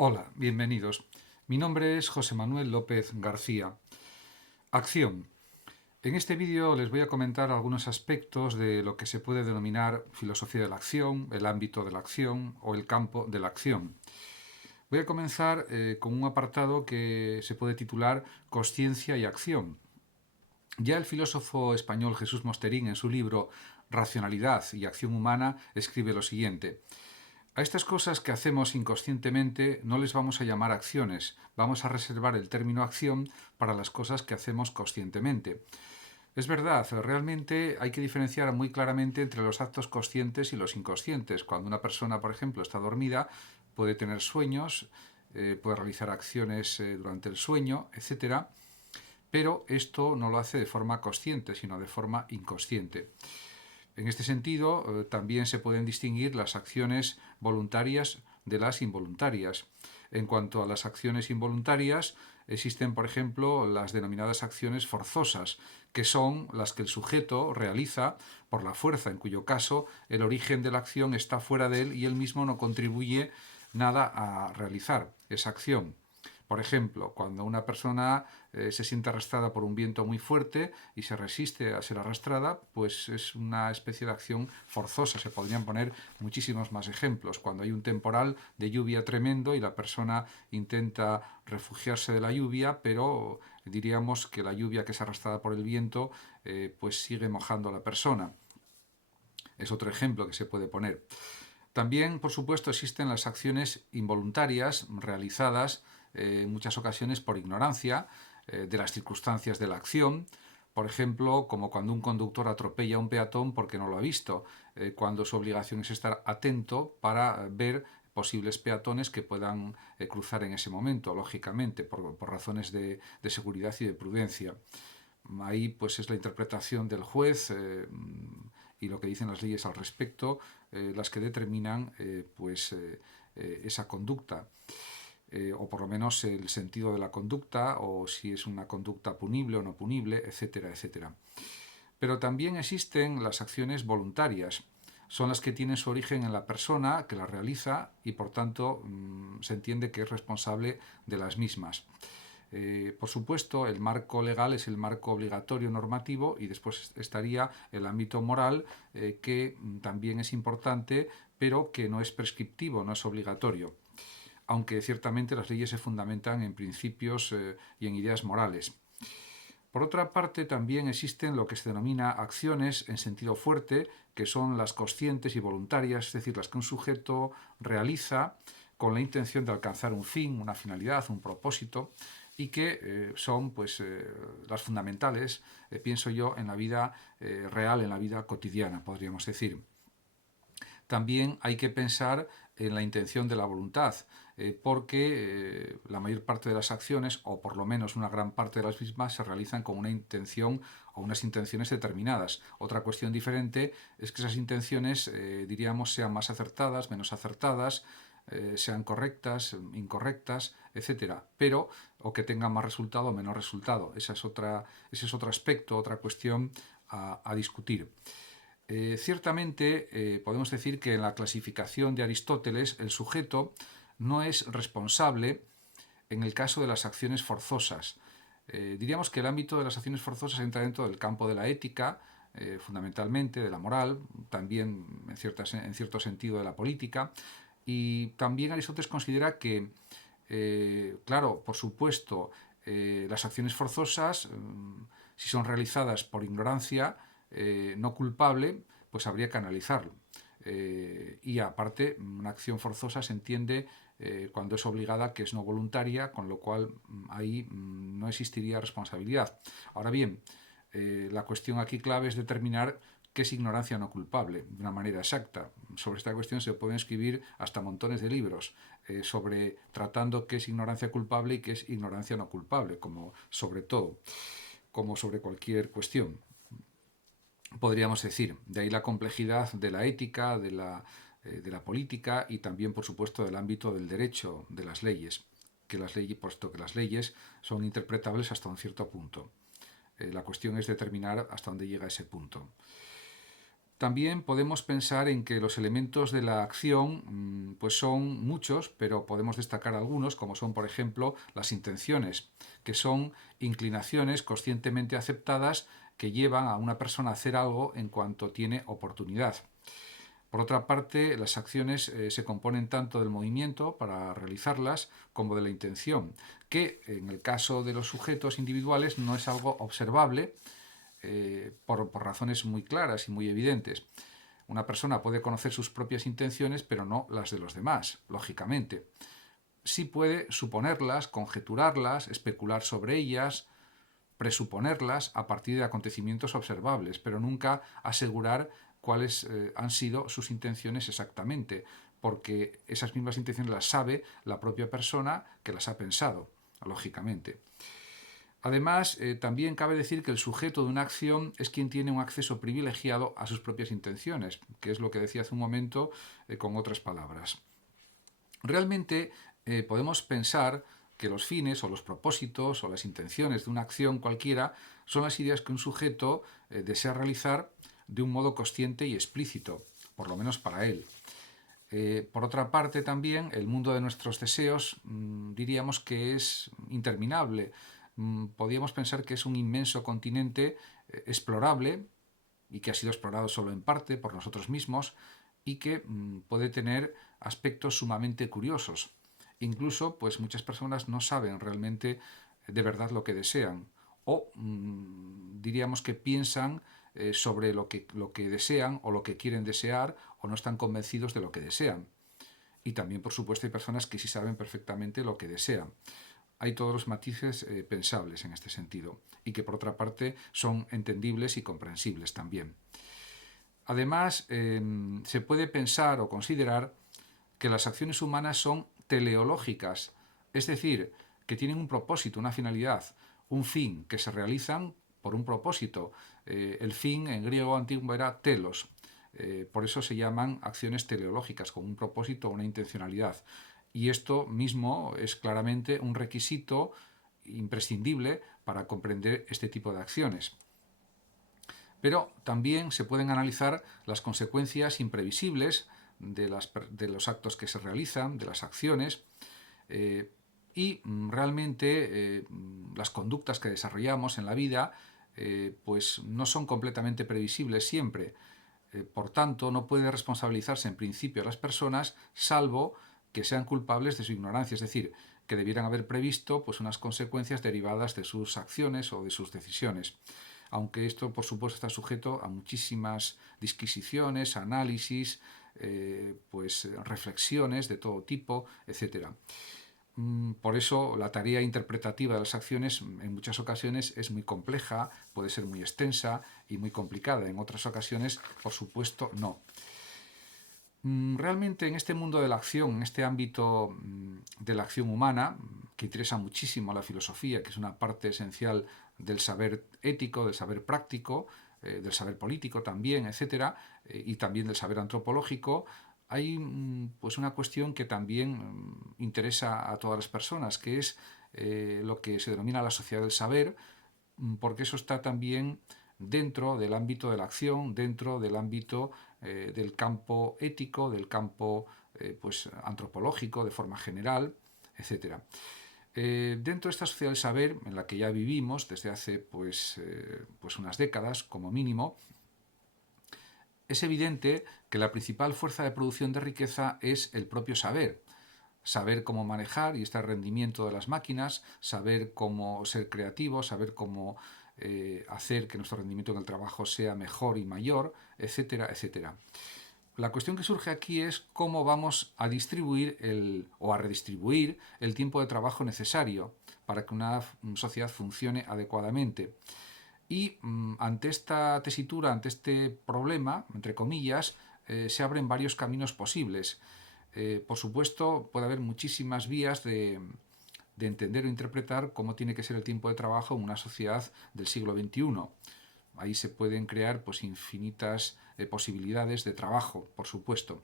Hola, bienvenidos. Mi nombre es José Manuel López García. Acción. En este vídeo les voy a comentar algunos aspectos de lo que se puede denominar filosofía de la acción, el ámbito de la acción o el campo de la acción. Voy a comenzar con un apartado que se puede titular Consciencia y acción. Ya el filósofo español Jesús Mosterín, en su libro Racionalidad y acción humana, escribe lo siguiente: a estas cosas que hacemos inconscientemente no les vamos a llamar acciones, vamos a reservar el término acción para las cosas que hacemos conscientemente. Es verdad, realmente hay que diferenciar muy claramente entre los actos conscientes y los inconscientes. Cuando una persona, por ejemplo, está dormida, puede tener sueños, puede realizar acciones durante el sueño, etcétera, pero esto no lo hace de forma consciente, sino de forma inconsciente. En este sentido, también se pueden distinguir las acciones voluntarias de las involuntarias. En cuanto a las acciones involuntarias, existen, por ejemplo, las denominadas acciones forzosas, que son las que el sujeto realiza por la fuerza, en cuyo caso el origen de la acción está fuera de él y él mismo no contribuye nada a realizar esa acción. Por ejemplo, cuando una persona se siente arrastrada por un viento muy fuerte y se resiste a ser arrastrada, pues es una especie de acción forzosa. Se podrían poner muchísimos más ejemplos. Cuando hay un temporal de lluvia tremendo y la persona intenta refugiarse de la lluvia, pero diríamos que la lluvia que es arrastrada por el viento pues sigue mojando a la persona. Es otro ejemplo que se puede poner. También, por supuesto, existen las acciones involuntarias realizadas en muchas ocasiones por ignorancia de las circunstancias de la acción. Por ejemplo, como cuando un conductor atropella a un peatón porque no lo ha visto, cuando su obligación es estar atento para ver posibles peatones que puedan cruzar en ese momento, lógicamente, por razones de seguridad y de prudencia. Ahí pues es la interpretación del juez y lo que dicen las leyes al respecto las que determinan esa conducta. O por lo menos el sentido de la conducta, o si es una conducta punible o no punible, etcétera, etcétera. Pero también existen las acciones voluntarias. Son las que tienen su origen en la persona que las realiza y por tanto se entiende que es responsable de las mismas. Por supuesto, el marco legal es el marco obligatorio normativo y después estaría el ámbito moral, que también es importante, pero que no es prescriptivo, no es obligatorio, aunque ciertamente las leyes se fundamentan en principios y en ideas morales. Por otra parte, también existen lo que se denomina acciones en sentido fuerte, que son las conscientes y voluntarias, es decir, las que un sujeto realiza con la intención de alcanzar un fin, una finalidad, un propósito, y que son las fundamentales, pienso yo, en la vida real, en la vida cotidiana, podríamos decir. También hay que pensar en la intención de la voluntad, porque la mayor parte de las acciones, o por lo menos una gran parte de las mismas, se realizan con una intención o unas intenciones determinadas. Otra cuestión diferente es que esas intenciones, diríamos, sean más acertadas, menos acertadas, sean correctas, incorrectas, etcétera, pero o que tengan más resultado o menos resultado. Ese es otro aspecto, otra cuestión a discutir. Ciertamente podemos decir que en la clasificación de Aristóteles el sujeto no es responsable en el caso de las acciones forzosas. Diríamos que el ámbito de las acciones forzosas entra dentro del campo de la ética, fundamentalmente de la moral, también en cierto sentido de la política, y también Aristóteles considera que, claro, por supuesto, las acciones forzosas, si son realizadas por ignorancia no culpable, pues habría que analizarlo. Y aparte, una acción forzosa se entiende cuando es obligada, que es no voluntaria, con lo cual ahí no existiría responsabilidad. Ahora bien, la cuestión aquí clave es determinar qué es ignorancia no culpable, de una manera exacta. Sobre esta cuestión se pueden escribir hasta montones de libros sobre tratando qué es ignorancia culpable y qué es ignorancia no culpable, como sobre todo, como sobre cualquier cuestión, podríamos decir. De ahí la complejidad de la ética, de la política y también, por supuesto, del ámbito del derecho, de las leyes, puesto que las leyes son interpretables hasta un cierto punto. La cuestión es determinar hasta dónde llega ese punto. También podemos pensar en que los elementos de la acción pues son muchos, pero podemos destacar algunos, como son, por ejemplo, las intenciones, que son inclinaciones conscientemente aceptadas que llevan a una persona a hacer algo en cuanto tiene oportunidad. Por otra parte, las acciones se componen tanto del movimiento para realizarlas como de la intención, que en el caso de los sujetos individuales no es algo observable, por razones muy claras y muy evidentes. Una persona puede conocer sus propias intenciones, pero no las de los demás, lógicamente. Sí puede suponerlas, conjeturarlas, especular sobre ellas, presuponerlas a partir de acontecimientos observables, pero nunca asegurar cuáles han sido sus intenciones exactamente, porque esas mismas intenciones las sabe la propia persona que las ha pensado, lógicamente. Además, también cabe decir que el sujeto de una acción es quien tiene un acceso privilegiado a sus propias intenciones, que es lo que decía hace un momento con otras palabras. Realmente podemos pensar que los fines o los propósitos o las intenciones de una acción cualquiera son las ideas que un sujeto desea realizar de un modo consciente y explícito, por lo menos para él. Por otra parte, también el mundo de nuestros deseos diríamos que es interminable. Podríamos pensar que es un inmenso continente explorable y que ha sido explorado solo en parte por nosotros mismos y que puede tener aspectos sumamente curiosos. Incluso, pues muchas personas no saben realmente de verdad lo que desean o diríamos que piensan sobre lo que desean o lo que quieren desear o no están convencidos de lo que desean. Y también, por supuesto, hay personas que sí saben perfectamente lo que desean. Hay todos los matices pensables en este sentido y que por otra parte son entendibles y comprensibles también. Además, se puede pensar o considerar que las acciones humanas son teleológicas, es decir, que tienen un propósito, una finalidad, un fin, que se realizan por un propósito. El fin en griego antiguo era telos, por eso se llaman acciones teleológicas, con un propósito o una intencionalidad. Y esto mismo es claramente un requisito imprescindible para comprender este tipo de acciones. Pero también se pueden analizar las consecuencias imprevisibles de los actos que se realizan, de las acciones, y realmente las conductas que desarrollamos en la vida pues no son completamente previsibles siempre. Por tanto, no puede responsabilizarse en principio a las personas salvo que sean culpables de su ignorancia, es decir, que debieran haber previsto pues, unas consecuencias derivadas de sus acciones o de sus decisiones. Aunque esto, por supuesto, está sujeto a muchísimas disquisiciones, análisis, pues, reflexiones de todo tipo, etc. Por eso la tarea interpretativa de las acciones en muchas ocasiones es muy compleja, puede ser muy extensa y muy complicada. En otras ocasiones, por supuesto, no. Realmente en este mundo de la acción, en este ámbito de la acción humana, que interesa muchísimo a la filosofía, que es una parte esencial del saber ético, del saber práctico, del saber político también, etcétera, y también del saber antropológico, hay pues una cuestión que también interesa a todas las personas, que es lo que se denomina la sociedad del saber, porque eso está también dentro del ámbito de la acción, dentro del ámbito del campo ético, del campo pues, antropológico de forma general, etc. Dentro de esta sociedad del saber, en la que ya vivimos desde hace pues unas décadas como mínimo, es evidente que la principal fuerza de producción de riqueza es el propio saber. Saber cómo manejar y este rendimiento de las máquinas, saber cómo ser creativo, saber cómo hacer que nuestro rendimiento en el trabajo sea mejor y mayor, etcétera, etcétera. La cuestión que surge aquí es cómo vamos a distribuir o a redistribuir el tiempo de trabajo necesario para que una sociedad funcione adecuadamente. Y ante esta tesitura, ante este problema, entre comillas, se abren varios caminos posibles. Por supuesto, puede haber muchísimas vías de entender o interpretar cómo tiene que ser el tiempo de trabajo en una sociedad del siglo XXI. Ahí se pueden crear pues, infinitas posibilidades de trabajo, por supuesto.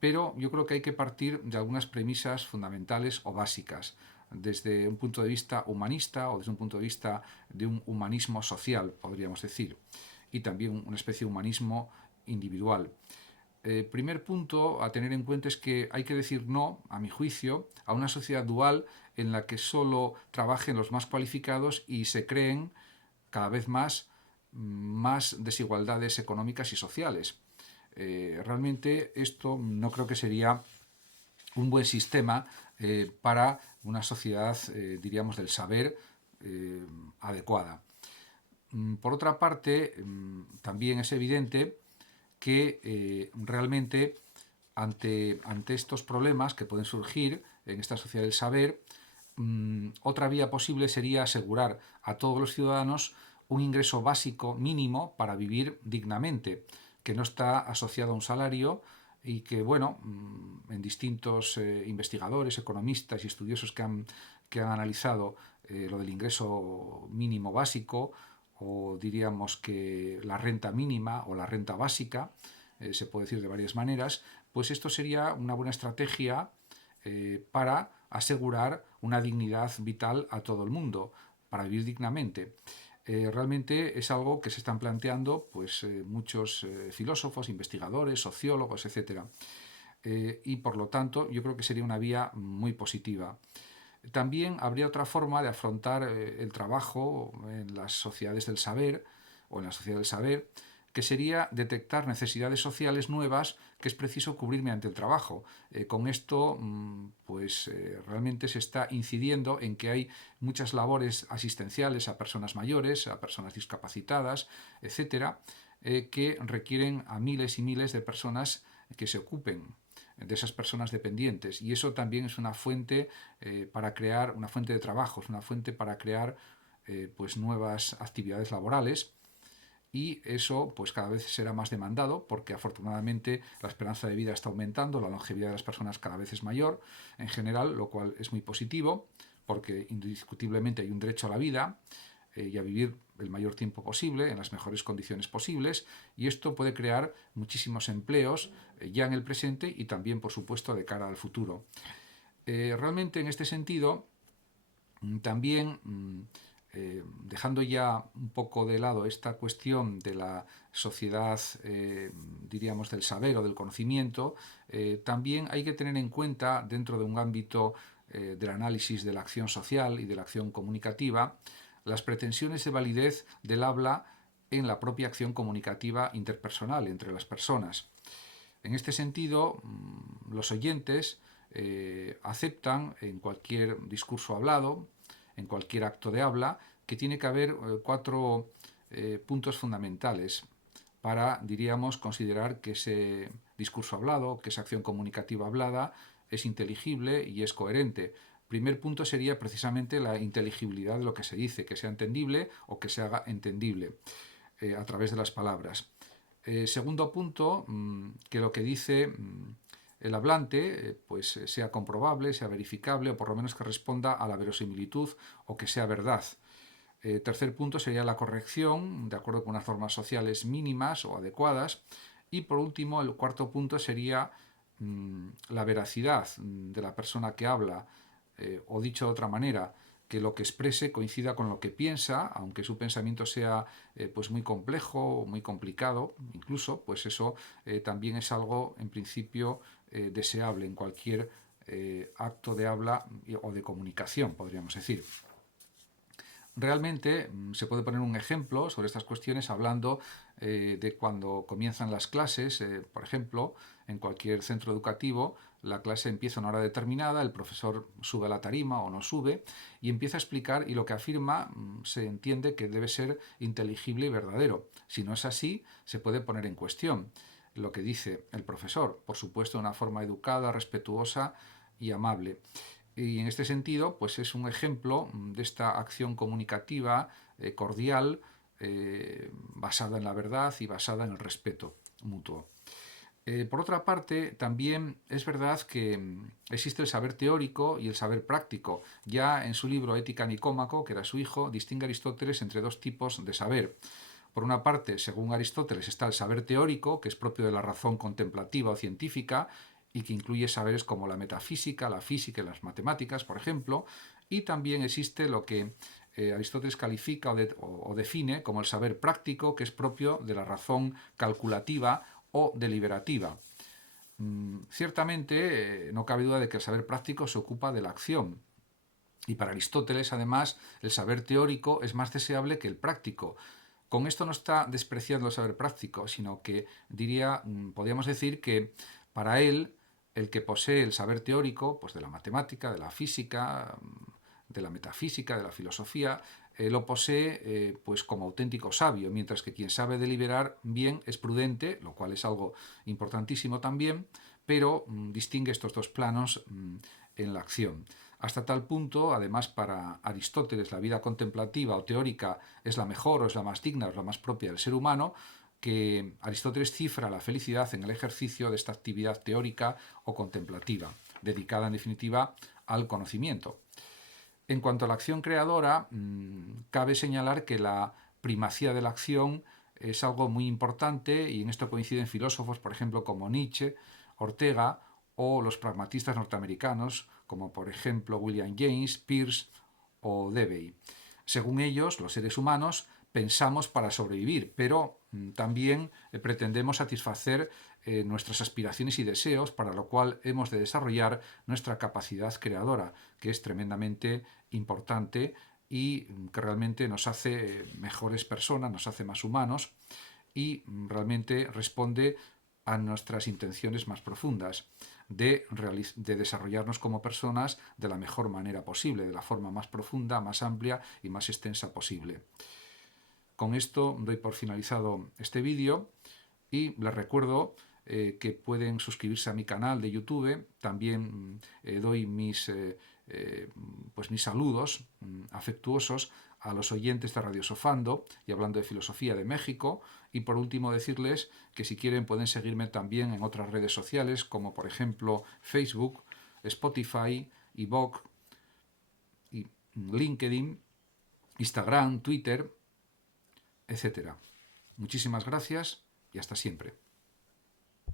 Pero yo creo que hay que partir de algunas premisas fundamentales o básicas, desde un punto de vista humanista o desde un punto de vista de un humanismo social, podríamos decir, y también una especie de humanismo individual. Primer punto a tener en cuenta es que hay que decir no, a mi juicio, a una sociedad dual en la que solo trabajen los más cualificados y se creen cada vez más desigualdades económicas y sociales. Realmente esto no creo que sería un buen sistema para una sociedad, diríamos, del saber adecuada. Por otra parte, también es evidente que realmente ante estos problemas que pueden surgir en esta sociedad del saber, otra vía posible sería asegurar a todos los ciudadanos un ingreso básico mínimo para vivir dignamente, que no está asociado a un salario y que, bueno, en distintos investigadores, economistas y estudiosos que han analizado lo del ingreso mínimo básico, o diríamos que la renta mínima o la renta básica, se puede decir de varias maneras, pues esto sería una buena estrategia para asegurar una dignidad vital a todo el mundo, para vivir dignamente. Realmente es algo que se están planteando pues, muchos filósofos, investigadores, sociólogos, etc. Y por lo tanto yo creo que sería una vía muy positiva. También habría otra forma de afrontar el trabajo en las sociedades del saber o en la sociedad del saber, que sería detectar necesidades sociales nuevas que es preciso cubrir mediante el trabajo. Con esto, pues realmente se está incidiendo en que hay muchas labores asistenciales a personas mayores, a personas discapacitadas, etcétera, que requieren a miles y miles de personas que se ocupen de esas personas dependientes, y eso también es una fuente para crear una fuente de trabajo, es una fuente para crear pues nuevas actividades laborales, y eso pues cada vez será más demandado porque afortunadamente la esperanza de vida está aumentando, la longevidad de las personas cada vez es mayor en general, lo cual es muy positivo porque indiscutiblemente hay un derecho a la vida y a vivir el mayor tiempo posible, en las mejores condiciones posibles, y esto puede crear muchísimos empleos ya en el presente y también, por supuesto, de cara al futuro. Realmente, en este sentido, también, dejando ya un poco de lado esta cuestión de la sociedad, diríamos, del saber o del conocimiento, también hay que tener en cuenta, dentro de un ámbito del análisis de la acción social y de la acción comunicativa, las pretensiones de validez del habla en la propia acción comunicativa interpersonal entre las personas. En este sentido, los oyentes aceptan en cualquier discurso hablado, en cualquier acto de habla, que tiene que haber cuatro puntos fundamentales para, diríamos, considerar que ese discurso hablado, que esa acción comunicativa hablada es inteligible y es coherente. Primer punto sería precisamente la inteligibilidad de lo que se dice, que sea entendible o que se haga entendible a través de las palabras. Segundo punto, que lo que dice el hablante pues sea comprobable, sea verificable o por lo menos que responda a la verosimilitud o que sea verdad. Tercer punto sería la corrección, de acuerdo con unas normas sociales mínimas o adecuadas. Y por último, el cuarto punto sería la veracidad de la persona que habla, o dicho de otra manera, que lo que exprese coincida con lo que piensa, aunque su pensamiento sea pues muy complejo o muy complicado, incluso, pues eso también es algo en principio deseable en cualquier acto de habla o de comunicación, podríamos decir. Realmente se puede poner un ejemplo sobre estas cuestiones hablando de cuando comienzan las clases, por ejemplo, en cualquier centro educativo, la clase empieza a una hora determinada, el profesor sube a la tarima o no sube y empieza a explicar, y lo que afirma se entiende que debe ser inteligible y verdadero. Si no es así, se puede poner en cuestión lo que dice el profesor, por supuesto de una forma educada, respetuosa y amable. Y en este sentido, pues es un ejemplo de esta acción comunicativa cordial, basada en la verdad y basada en el respeto mutuo. Por otra parte, también es verdad que existe el saber teórico y el saber práctico. Ya en su libro Ética Nicómaco, que era su hijo, distingue Aristóteles entre dos tipos de saber. Por una parte, según Aristóteles, está el saber teórico, que es propio de la razón contemplativa o científica y que incluye saberes como la metafísica, la física y las matemáticas, por ejemplo, y también existe lo que Aristóteles califica o define como el saber práctico que es propio de la razón calculativa o deliberativa. Ciertamente, no cabe duda de que el saber práctico se ocupa de la acción. Y para Aristóteles, además, el saber teórico es más deseable que el práctico. Con esto no está despreciando el saber práctico, sino que podríamos decir que para él, el que posee el saber teórico, pues de la matemática, de la física, de la metafísica, de la filosofía, lo posee pues como auténtico sabio, mientras que quien sabe deliberar bien es prudente, lo cual es algo importantísimo también, pero distingue estos dos planos en la acción. Hasta tal punto, además, para Aristóteles la vida contemplativa o teórica es la mejor o es la más digna, es la más propia del ser humano, que Aristóteles cifra la felicidad en el ejercicio de esta actividad teórica o contemplativa, dedicada en definitiva al conocimiento. En cuanto a la acción creadora, cabe señalar que la primacía de la acción es algo muy importante y en esto coinciden filósofos, por ejemplo, como Nietzsche, Ortega o los pragmatistas norteamericanos, como por ejemplo William James, Peirce o Debye. Según ellos, los seres humanos pensamos para sobrevivir, pero también pretendemos satisfacer nuestras aspiraciones y deseos, para lo cual hemos de desarrollar nuestra capacidad creadora, que es tremendamente importante y que realmente nos hace mejores personas, nos hace más humanos y realmente responde a nuestras intenciones más profundas de desarrollarnos como personas de la mejor manera posible, de la forma más profunda, más amplia y más extensa posible. Con esto doy por finalizado este vídeo y les recuerdo que pueden suscribirse a mi canal de YouTube. También doy mis saludos afectuosos a los oyentes de Radio Sofando y Hablando de Filosofía de México. Y por último decirles que si quieren pueden seguirme también en otras redes sociales como por ejemplo Facebook, Spotify, iVoox, LinkedIn, Instagram, Twitter, etc. Muchísimas gracias y hasta siempre.